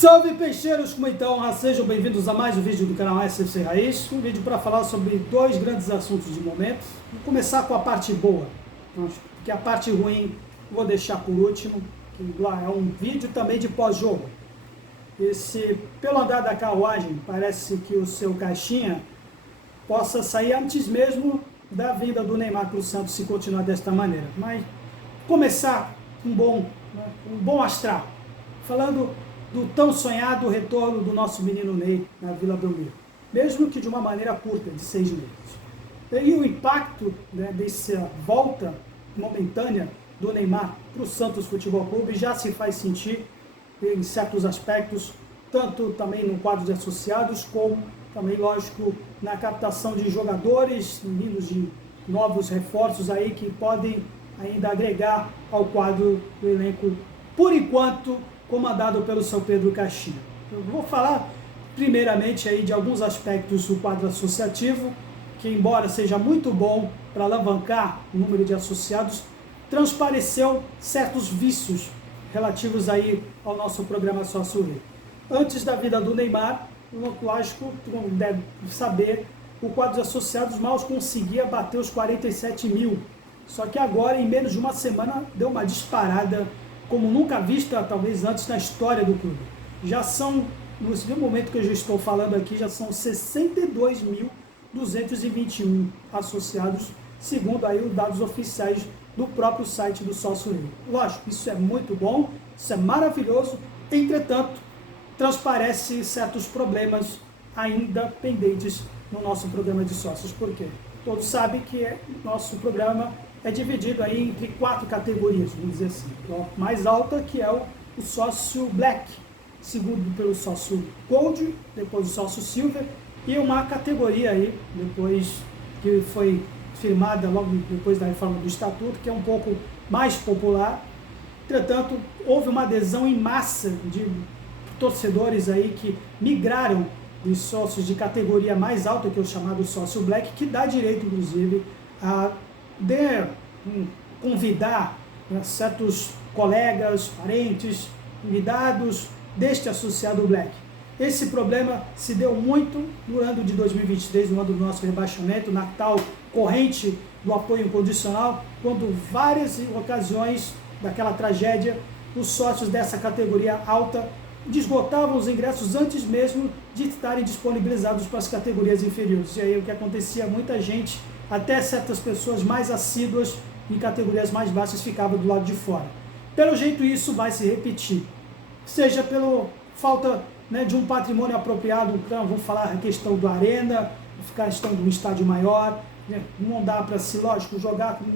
Salve peixeiros, como estão? Sejam bem-vindos a mais um vídeo do canal SFC Raiz, um vídeo para falar sobre dois grandes assuntos de momento. Vou começar com a parte boa, porque a parte ruim vou deixar por último, que é um vídeo também de pós-jogo. Pelo andar da carruagem, parece que o seu caixinha possa sair antes mesmo da vinda do Neymar para o Santos se continuar desta maneira. Mas começar um bom astral, falando do tão sonhado retorno do nosso menino Ney na Vila Belmiro, mesmo que de uma maneira curta, de 6 meses. E o impacto dessa volta momentânea do Neymar para o Santos Futebol Clube já se faz sentir em certos aspectos, tanto também no quadro de associados, como também, lógico, na captação de jogadores, vindos de novos reforços aí que podem ainda agregar ao quadro do elenco, por enquanto, comandado pelo São Pedro Caixinha. Eu vou falar primeiramente aí de alguns aspectos do quadro associativo, que embora seja muito bom para alavancar o número de associados, transpareceu certos vícios relativos aí ao nosso programa Sócio Rei. Antes da vida do Neymar, lógico, como deve saber, o quadro de associados mal conseguia bater os 47 mil. Só que agora, em menos de uma semana, deu uma disparada como nunca vista, talvez antes, na história do clube. Já são, no momento que eu já estou falando aqui, já são 62.221 associados, segundo aí os dados oficiais do próprio site do Sócio Rei. Lógico, isso é muito bom, isso é maravilhoso, entretanto, transparece certos problemas ainda pendentes no nosso programa de sócios. Por quê? Todos sabem que nosso programa é dividido aí entre 4 categorias, vamos dizer assim. A mais alta, que é o sócio Black, segundo pelo sócio Gold, depois o sócio Silver, e uma categoria aí, depois que foi firmada logo depois da reforma do Estatuto, que é um pouco mais popular. Entretanto, houve uma adesão em massa de torcedores aí que migraram de sócios de categoria mais alta, que é o chamado sócio Black, que dá direito, inclusive, a convidar certos colegas, parentes, convidados deste associado Black. Esse problema se deu muito no ano de 2023, no ano do nosso rebaixamento, na tal corrente do apoio incondicional, quando várias ocasiões daquela tragédia, os sócios dessa categoria alta esgotavam os ingressos antes mesmo de estarem disponibilizados para as categorias inferiores. E aí o que acontecia, muita gente, até certas pessoas mais assíduas em categorias mais baixas, ficavam do lado de fora. Pelo jeito isso vai se repetir, seja pela falta de um patrimônio apropriado. Então, vamos falar a questão do Arena, a questão do estádio maior, não dá para se, lógico, jogar com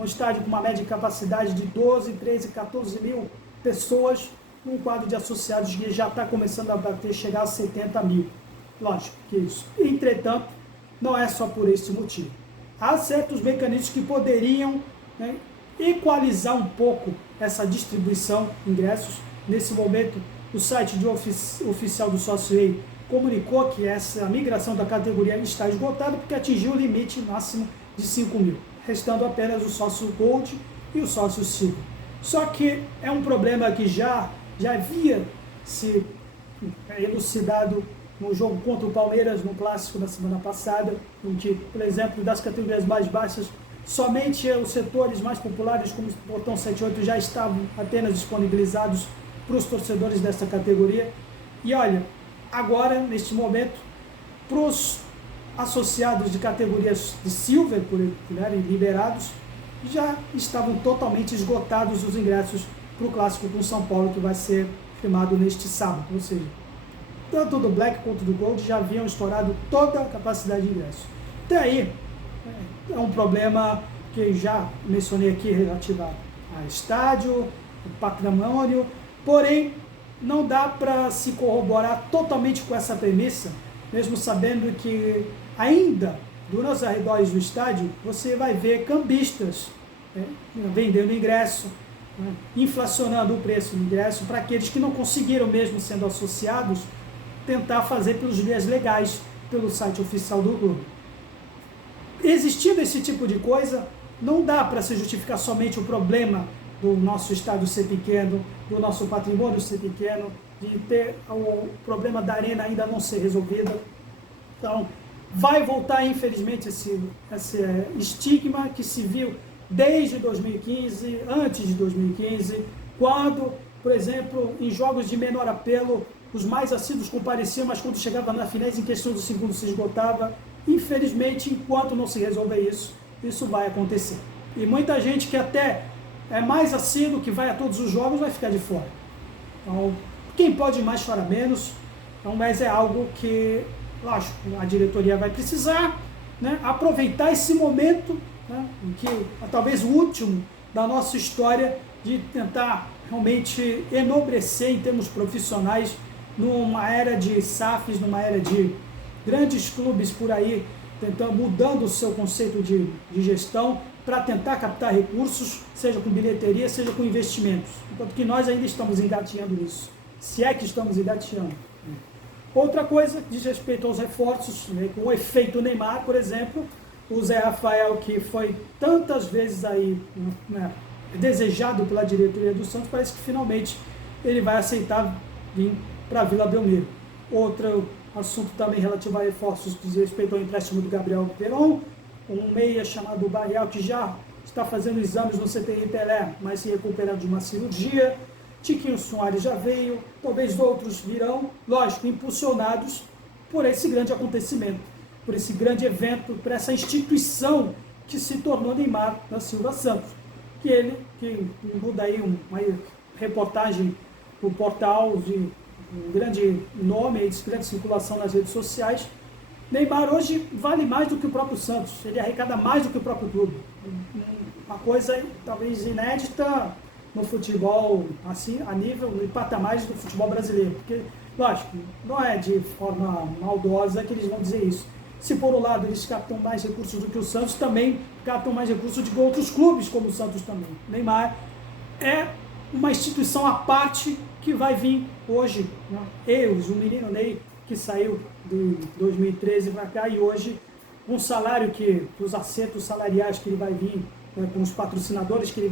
um estádio com uma média de capacidade de 12, 13, 14 mil pessoas, num quadro de associados que já está começando a bater, chegar a 70 mil. Lógico que isso. Entretanto, não é só por esse motivo. Há certos mecanismos que poderiam equalizar um pouco essa distribuição de ingressos. Nesse momento, o site oficial do Sócio Rei comunicou que essa migração da categoria está esgotada porque atingiu o limite máximo de 5 mil, restando apenas o sócio Gold e o sócio Silver. Só que é um problema que já havia se elucidado no jogo contra o Palmeiras, no clássico da semana passada, em que, por exemplo, das categorias mais baixas, somente os setores mais populares, como o Portão 78, já estavam apenas disponibilizados para os torcedores dessa categoria. E olha, agora, neste momento, para os associados de categorias de Silver, por liberados, já estavam totalmente esgotados os ingressos para o clássico com São Paulo, que vai ser firmado neste sábado. Ou seja, tanto do Black quanto do Gold já haviam estourado toda a capacidade de ingresso. Até aí, é um problema que já mencionei aqui relativo a estádio, patrimônio, porém não dá para se corroborar totalmente com essa premissa, mesmo sabendo que ainda nos arredores do estádio você vai ver cambistas vendendo ingresso, inflacionando o preço do ingresso para aqueles que não conseguiram, mesmo sendo associados, tentar fazer pelos vias legais, pelo site oficial do clube. Existindo esse tipo de coisa, não dá para se justificar somente o problema do nosso estádio ser pequeno, do nosso patrimônio ser pequeno, de ter o problema da arena ainda não ser resolvido. Então, vai voltar, infelizmente, esse estigma que se viu desde 2015, antes de 2015, quando, por exemplo, em jogos de menor apelo, os mais assíduos compareciam, mas quando chegava na finais, em questão de segundo se esgotava. Infelizmente, enquanto não se resolver isso, isso vai acontecer. E muita gente que até é mais assíduo, que vai a todos os jogos, vai ficar de fora. Então, quem pode mais chora menos, então, mas é algo que, lógico, a diretoria vai precisar, né, aproveitar esse momento, né, que é talvez o último da nossa história, de tentar realmente enobrecer em termos profissionais numa era de SAFs, numa era de grandes clubes por aí, tentando, mudando o seu conceito de gestão para tentar captar recursos, seja com bilheteria, seja com investimentos. Enquanto que nós ainda estamos engateando nisso, se é que estamos engateando. Outra coisa diz respeito aos reforços, né, com o efeito Neymar, por exemplo, o Zé Rafael, que foi tantas vezes aí, né, desejado pela diretoria do Santos, parece que finalmente ele vai aceitar vir para a Vila Belmiro. Outro assunto também relativo a reforços diz respeito ao empréstimo do Gabriel Peron, um meia chamado Barreal, que já está fazendo exames no CTI Pelé, mas se recuperando de uma cirurgia. Tiquinho Soares já veio, talvez outros virão, lógico, impulsionados por esse grande acontecimento, por esse grande evento, por essa instituição que se tornou Neymar da Silva Santos. Que muda aí uma reportagem para o portal de um grande nome, de grande circulação nas redes sociais. Neymar hoje vale mais do que o próprio Santos, ele arrecada mais do que o próprio clube. Uma coisa talvez inédita no futebol, assim, a nível e patamares do futebol brasileiro. Porque, lógico, não é de forma maldosa que eles vão dizer isso. Se por um lado eles captam mais recursos do que o Santos, também captam mais recursos de outros clubes, como o Santos também. Neymar é uma instituição à parte que vai vir hoje, né? O menino Ney, que saiu de 2013 para cá, e hoje um salário os acertos salariais que ele vai vir, né, com os patrocinadores que ele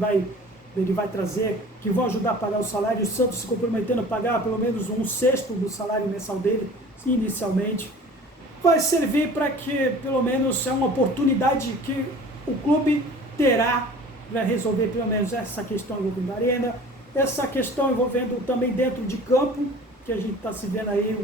vai trazer, que vão ajudar a pagar o salário, o Santos se comprometendo a pagar pelo menos 1/6 do salário mensal dele, inicialmente, vai servir para que, pelo menos, é uma oportunidade que o clube terá para resolver, pelo menos, essa questão envolvendo a arena, essa questão envolvendo também dentro de campo, que a gente está se vendo aí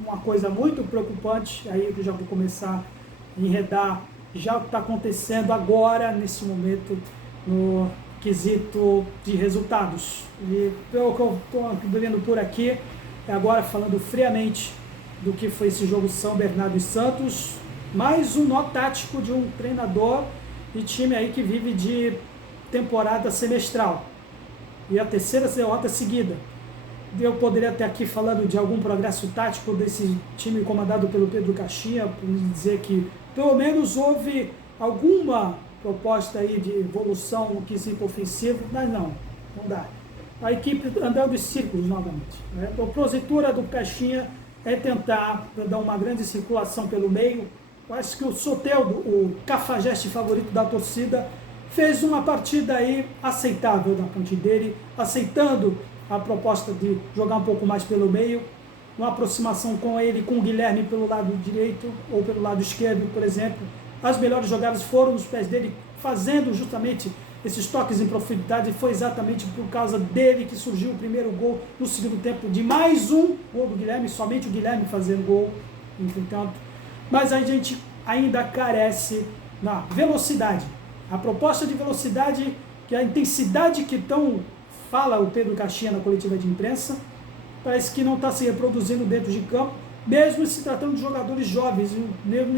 uma coisa muito preocupante, aí que eu já vou começar a enredar, já está acontecendo agora, nesse momento, no quesito de resultados. E pelo que eu estou vendo por aqui, agora falando friamente do que foi esse jogo São Bernardo e Santos, mais um nó tático de um treinador e time aí que vive de temporada semestral. E a terceira derrota seguida. Eu poderia até aqui falando de algum progresso tático desse time comandado pelo Pedro Caixinha, por dizer que pelo menos houve alguma proposta aí de evolução no quesito ofensivo, mas não dá. A equipe andando em círculos novamente. Né? A propositura do Caixinha é tentar dar uma grande circulação pelo meio. Eu acho que o Soteldo, o cafajeste favorito da torcida, fez uma partida aí aceitável da parte dele, aceitando a proposta de jogar um pouco mais pelo meio, uma aproximação com ele, com o Guilherme pelo lado direito ou pelo lado esquerdo, por exemplo. As melhores jogadas foram nos pés dele, fazendo justamente esses toques em profundidade, e foi exatamente por causa dele que surgiu o primeiro gol no segundo tempo, de mais um gol do Guilherme, somente o Guilherme fazendo gol, entretanto. Mas a gente ainda carece na velocidade. A proposta de velocidade, que a intensidade que fala o Pedro Caixinha na coletiva de imprensa, parece que não está se reproduzindo dentro de campo, mesmo se tratando de jogadores jovens, mesmo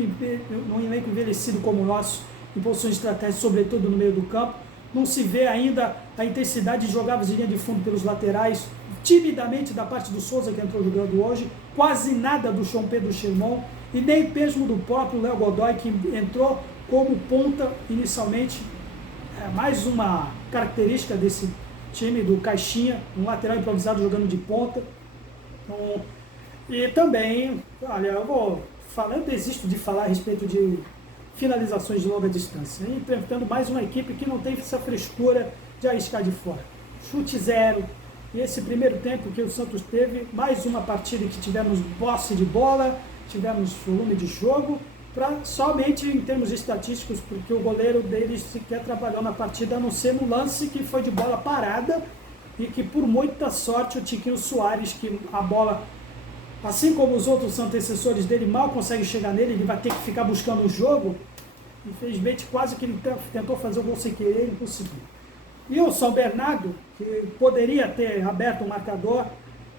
num elenco envelhecido como o nosso, em posições de estratégia, sobretudo no meio do campo, não se vê ainda a intensidade de jogar de linha de fundo pelos laterais, timidamente da parte do Souza, que entrou jogando hoje, quase nada do João Pedro Xirmão, e nem mesmo do próprio Léo Godoy, que entrou como ponta inicialmente. Mais uma característica desse time do Caixinha, um lateral improvisado jogando de ponta. E também, olha, eu desisto de falar a respeito de finalizações de longa distância, enfrentando mais uma equipe que não tem essa frescura de arriscar de fora. Chute zero, E esse primeiro tempo que o Santos teve, mais uma partida que tivemos posse de bola, tivemos volume de jogo, somente em termos estatísticos, porque o goleiro deles sequer trabalhou na partida, a não ser no lance que foi de bola parada, e que por muita sorte o Tiquinho Soares, que a bola, assim como os outros antecessores dele, mal consegue chegar nele, ele vai ter que ficar buscando o jogo. Infelizmente, quase que ele tentou fazer o gol sem querer, ele conseguiu. E o São Bernardo, que poderia ter aberto o marcador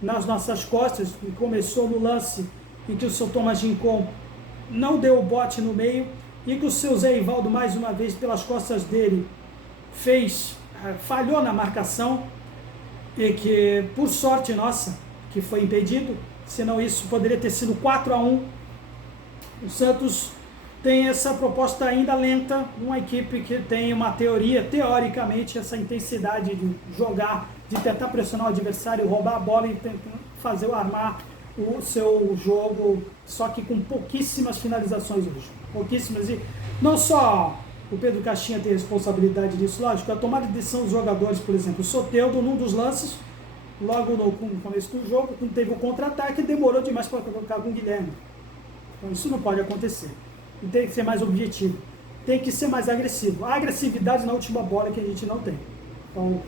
nas nossas costas, que começou no lance em que o seu Thomas Rincon não deu o bote no meio, e que o seu Zé Ivaldo, mais uma vez, pelas costas dele, falhou na marcação, e que, por sorte nossa, que foi impedido, senão isso poderia ter sido 4-1. O Santos tem essa proposta ainda lenta, uma equipe que tem uma teoria, teoricamente, essa intensidade de jogar, de tentar pressionar o adversário, roubar a bola e tentar armar o seu jogo, só que com pouquíssimas finalizações hoje. Pouquíssimas, e não só o Pedro Caixinha tem responsabilidade disso, lógico, a tomada de decisão dos jogadores, por exemplo, o Soteldo, num dos lances, logo no começo do jogo, quando teve o contra-ataque, demorou demais para colocar com o Guilherme. Então isso não pode acontecer. E tem que ser mais objetivo, tem que ser mais agressivo. A agressividade na última bola que a gente não tem. Então,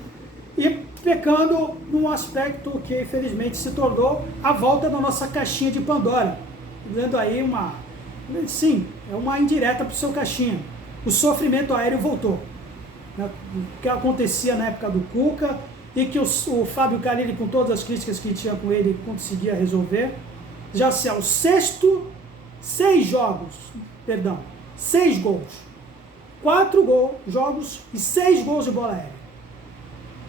e pecando num aspecto que infelizmente se tornou a volta da nossa caixinha de Pandora, dando aí uma indireta para o seu Caixinha. O sofrimento aéreo voltou, né? O que acontecia na época do Cuca e que o Fábio Carille, com todas as críticas que tinha com ele, conseguia resolver. Já se é o 6 gols, 4 jogos e 6 gols de bola aérea.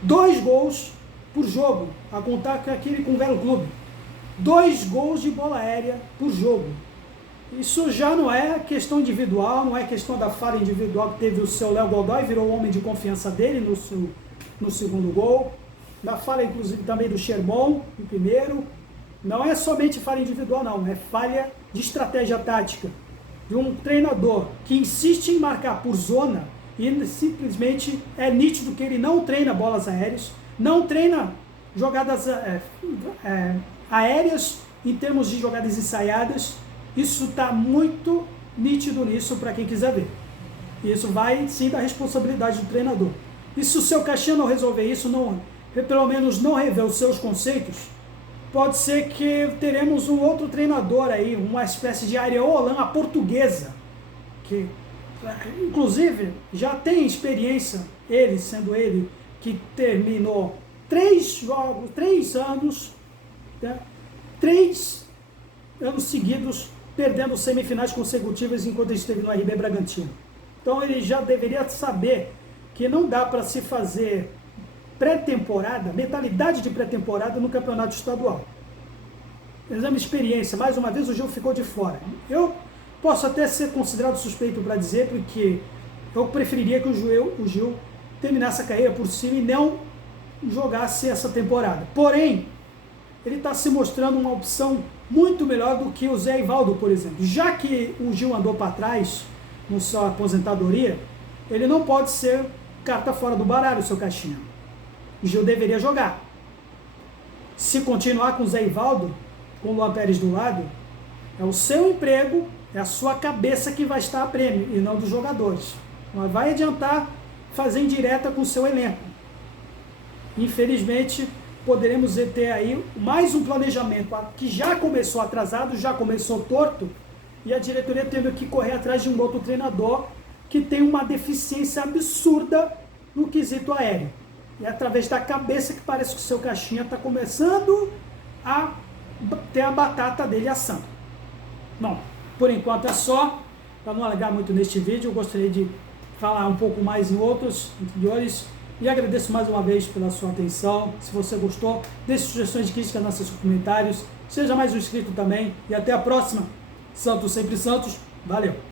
2 gols por jogo, a contar com aquele com o Velo Clube. 2 gols de bola aérea por jogo. Isso já não é questão individual, não é questão da falha individual que teve o seu Léo Godoy, virou o homem de confiança dele no segundo gol. Da falha, inclusive, também do Sherman, no primeiro. Não é somente falha individual, não. É falha de estratégia tática. De um treinador que insiste em marcar por zona e simplesmente é nítido que ele não treina bolas aéreas, não treina jogadas aéreas em termos de jogadas ensaiadas. Isso está muito nítido nisso para quem quiser ver. Isso vai sim da responsabilidade do treinador. E se o seu Caixinha não resolver isso, pelo menos não rever os seus conceitos, pode ser que teremos um outro treinador aí, uma espécie de Areolan a portuguesa, que inclusive já tem experiência, sendo ele que terminou 3 anos, né, 3 anos seguidos, perdendo semifinais consecutivas enquanto ele esteve no RB Bragantino. Então ele já deveria saber que não dá para se fazer pré-temporada, mentalidade de pré-temporada no campeonato estadual. Exame de experiência, mais uma vez o Gil ficou de fora. Eu posso até ser considerado suspeito para dizer, porque eu preferiria que o Gil terminasse a carreira por cima e não jogasse essa temporada. Porém, ele está se mostrando uma opção muito melhor do que o Zé Ivaldo, por exemplo. Já que o Gil andou para trás na sua aposentadoria, ele não pode ser carta fora do baralho, seu Caixinha. O Gil deveria jogar. Se continuar com o Zé Ivaldo, com o Luan Pérez do lado, é o seu emprego, é a sua cabeça que vai estar a prêmio, e não dos jogadores. Não vai adiantar fazer indireta com o seu elenco. Infelizmente, poderemos ter aí mais um planejamento que já começou atrasado, já começou torto, e a diretoria tendo que correr atrás de um outro treinador que tem uma deficiência absurda no quesito aéreo. E é através da cabeça que parece que o seu Caixinha está começando a ter a batata dele assando. Bom, por enquanto é só. Para não alargar muito neste vídeo, eu gostaria de falar um pouco mais em outros anteriores. E agradeço mais uma vez pela sua atenção. Se você gostou, deixe sugestões de crítica nos seus comentários. Seja mais um inscrito também. E até a próxima. Santos sempre Santos. Valeu!